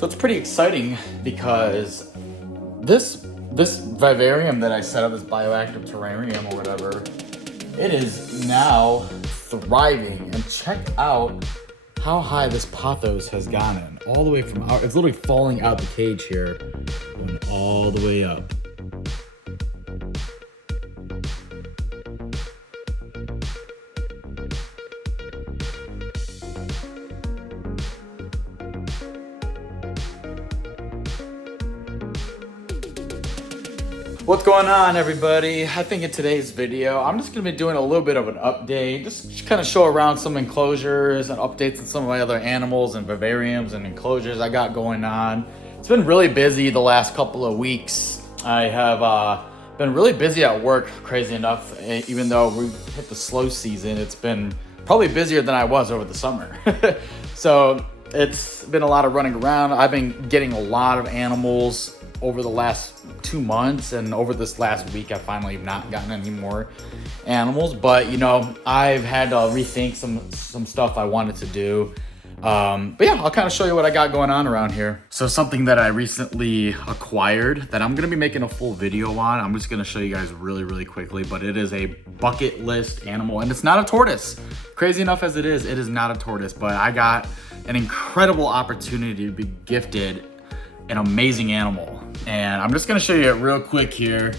So it's pretty exciting because this vivarium that I set up, this bioactive terrarium or whatever, it is now thriving. And check out how high this pothos has gone all the way from out. It's literally falling out the cage here and all the way up. What's going on, everybody? I think in today's video, I'm just gonna be doing a little bit of an update, just kind of show around some enclosures and updates on some of my other animals and vivariums and enclosures I got going on. It's been really busy the last couple of weeks. I have been really busy at work, crazy enough. Even though we hit the slow season, it's been probably busier than I was over the summer. So it's been a lot of running around. I've been getting a lot of animals over the last 2 months, and over this last week I finally have not gotten any more animals, but you know, I've had to rethink some stuff I wanted to do. But yeah, I'll kind of show you what I got going on around here. So something that I recently acquired that I'm gonna be making a full video on, I'm just gonna show you guys really quickly, but it is a bucket list animal, and it's not a tortoise. Crazy enough as it is not a tortoise, but I got an incredible opportunity to be gifted an amazing animal. And I'm just gonna show you it real quick here.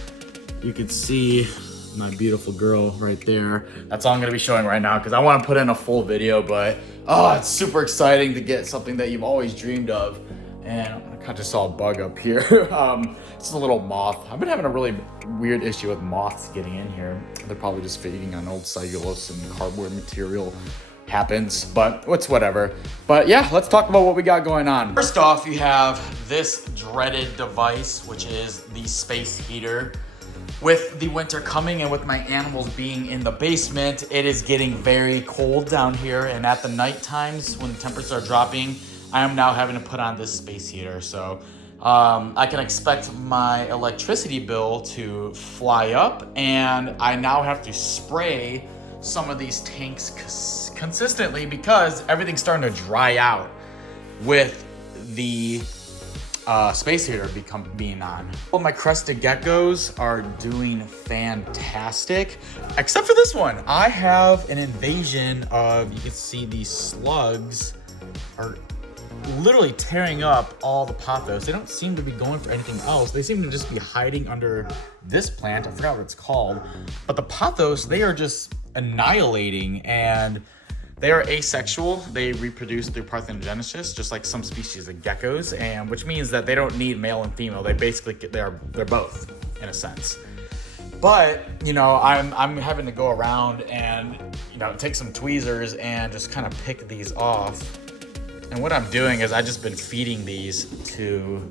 You can see my beautiful girl right there. That's all I'm gonna be showing right now because I wanna put in a full video, but oh, it's super exciting to get something that you've always dreamed of. And I kind of just saw a bug up here. It's a little moth. I've been having a really weird issue with moths getting in here. They're probably just feeding on old cellulose and cardboard material. Happens, but it's whatever. But yeah, let's talk about what we got going on. First off, you have this dreaded device, which is the space heater. With the winter coming and with my animals being in the basement, it is getting very cold down here, and at the night times when the temperatures are dropping, I am now having to put on this space heater. So I can expect my electricity bill to fly up, and I now have to spray some of these tanks consistently because everything's starting to dry out with the space heater being on. Well, my crested geckos are doing fantastic, except for this one. I have an invasion of, you can see these slugs are literally tearing up all the pothos. They don't seem to be going for anything else. They seem to just be hiding under this plant. I forgot what it's called. But the pothos, they are just annihilating, and they are asexual. They reproduce through parthenogenesis, just like some species of geckos, and which means that they don't need male and female. They basically, they're both in a sense. But you know, I'm having to go around and, you know, take some tweezers and just kind of pick these off. And what I'm doing is I've just been feeding these to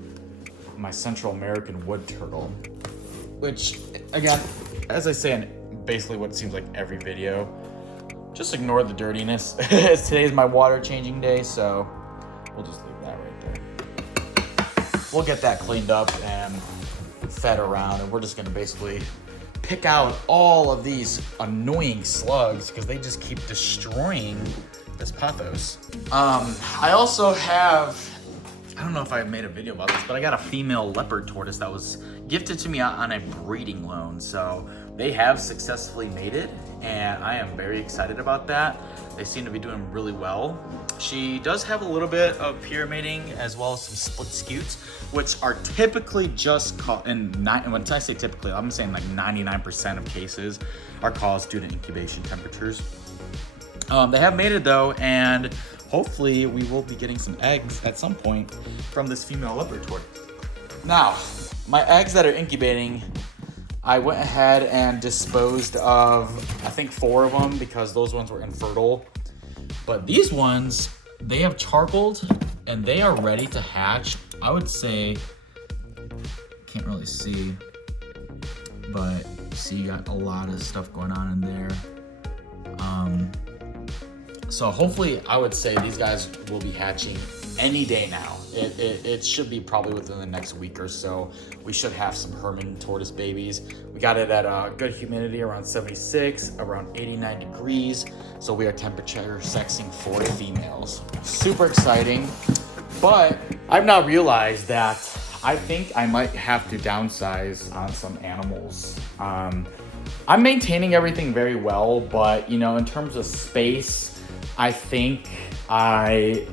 my Central American wood turtle, which again, as I say in basically what seems like every video, just ignore the dirtiness. Today's my water changing day, so we'll just leave that right there. We'll get that cleaned up and fed around, and we're just gonna basically pick out all of these annoying slugs because they just keep destroying this pothos. I also have, I don't know if I made a video about this, but I got a female leopard tortoise that was gifted to me on a breeding loan. So they have successfully mated, and I am very excited about that. They seem to be doing really well. She does have a little bit of pure mating as well as some split scutes, which are typically just called, and when I say typically, I'm saying like 99% of cases are caused due to incubation temperatures. They have mated though, and hopefully we will be getting some eggs at some point from this female leopard tortoise. Now, my eggs that are incubating, I went ahead and disposed of, I think 4 of them because those ones were infertile. But these ones, they have charcoaled and they are ready to hatch. I would say, can't really see, but see, you got a lot of stuff going on in there. So hopefully, I would say these guys will be hatching any day now. It should be probably within the next week or so. We should have some Herman tortoise babies. We got it at a good humidity around 76, around 89 degrees. So we are temperature sexing 4 females. Super exciting. But I've now realized that I think I might have to downsize on some animals. I'm maintaining everything very well, but you know, in terms of space, I think I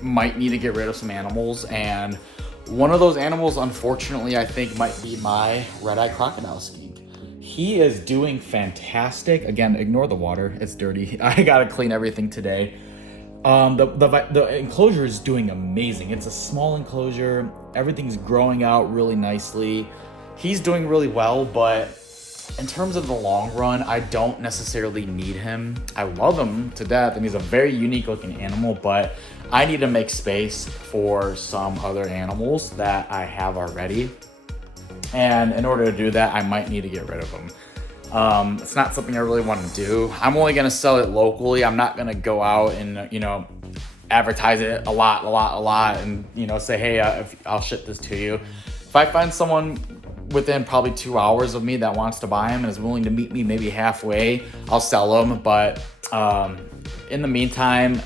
might need to get rid of some animals, and one of those animals, unfortunately, I think might be my red-eyed crocodile skink. He is doing fantastic. Again, ignore the water, it's dirty. I gotta clean everything today. The enclosure is doing amazing. It's a small enclosure. Everything's growing out really nicely. He's doing really well, but in terms of the long run, I don't necessarily need him. I love him to death, and he's a very unique looking animal, but I need to make space for some other animals that I have already. And in order to do that, I might need to get rid of him. It's not something I really want to do. I'm only going to sell it locally. I'm not going to go out and, you know, advertise it a lot and, you know, say, hey, I'll ship this to you. If I find someone within probably 2 hours of me that wants to buy him and is willing to meet me maybe halfway, I'll sell him. But in the meantime,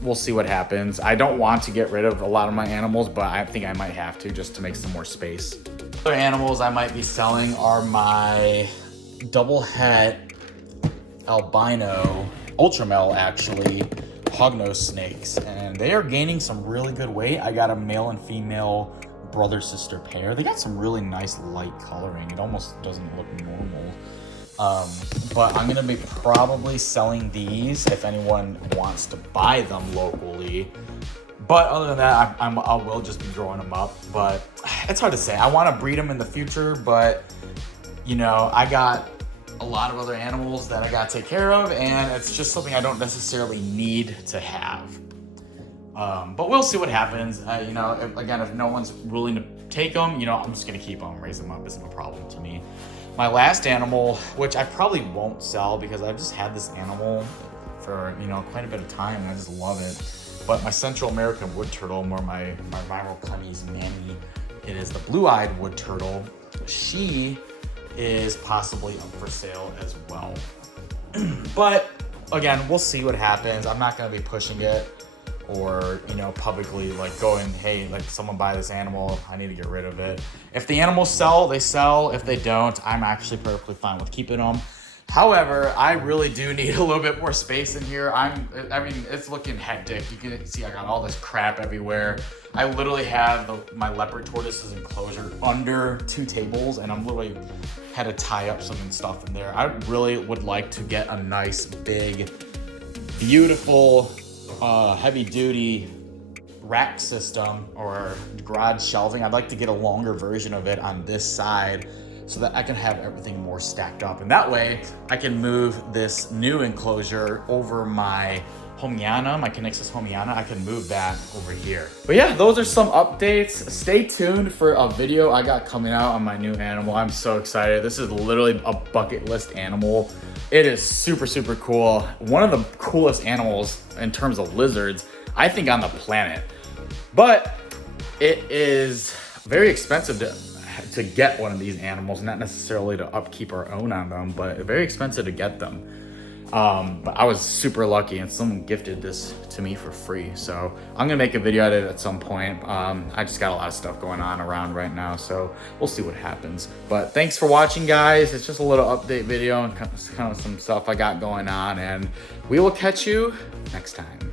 we'll see what happens. I don't want to get rid of a lot of my animals, but I think I might have to just to make some more space. Other animals I might be selling are my double het albino ultra male, actually, hognose snakes, and they are gaining some really good weight. I got a male and female brother sister pair. They got some really nice light coloring. It almost doesn't look normal. But I'm gonna be probably selling these if anyone wants to buy them locally. But other than that, I will just be growing them up. But it's hard to say. I want to breed them in the future, but you know, I got a lot of other animals that I got to take care of, and it's just something I don't necessarily need to have. But we'll see what happens. You know, if no one's willing to take them, you know, I'm just gonna keep them, raise them up. It's no problem to me. My last animal, which I probably won't sell because I've just had this animal for, you know, quite a bit of time, and I just love it. But my Central American wood turtle, or my rival Cunny's Manny, it is the blue-eyed wood turtle. She is possibly up for sale as well. But again, we'll see what happens. I'm not going to be pushing it or, you know, publicly like going, hey, like someone buy this animal, I need to get rid of it. If the animals sell, they sell. If they don't, I'm actually perfectly fine with keeping them. However, I really do need a little bit more space in here. I mean, it's looking hectic. You can see I got all this crap everywhere. I literally have my leopard tortoises enclosure under 2 tables, and I'm literally had to tie up some stuff in there. I really would like to get a nice, big, beautiful, heavy-duty rack system or garage shelving. I'd like to get a longer version of it on this side, so that I can have everything more stacked up. And that way I can move this new enclosure over my Homiana, my Connexus Homiana. I can move that over here. But yeah, those are some updates. Stay tuned for a video I got coming out on my new animal. I'm so excited. This is literally a bucket list animal. It is super, super cool. One of the coolest animals in terms of lizards, I think, on the planet. But it is very expensive to get one of these animals, not necessarily to upkeep our own on them, but very expensive to get them. But I was super lucky, and someone gifted this to me for free. So I'm gonna make a video at it at some point. I just got a lot of stuff going on around right now, so we'll see what happens. But thanks for watching, guys. It's just a little update video and kind of some stuff I got going on, and we will catch you next time.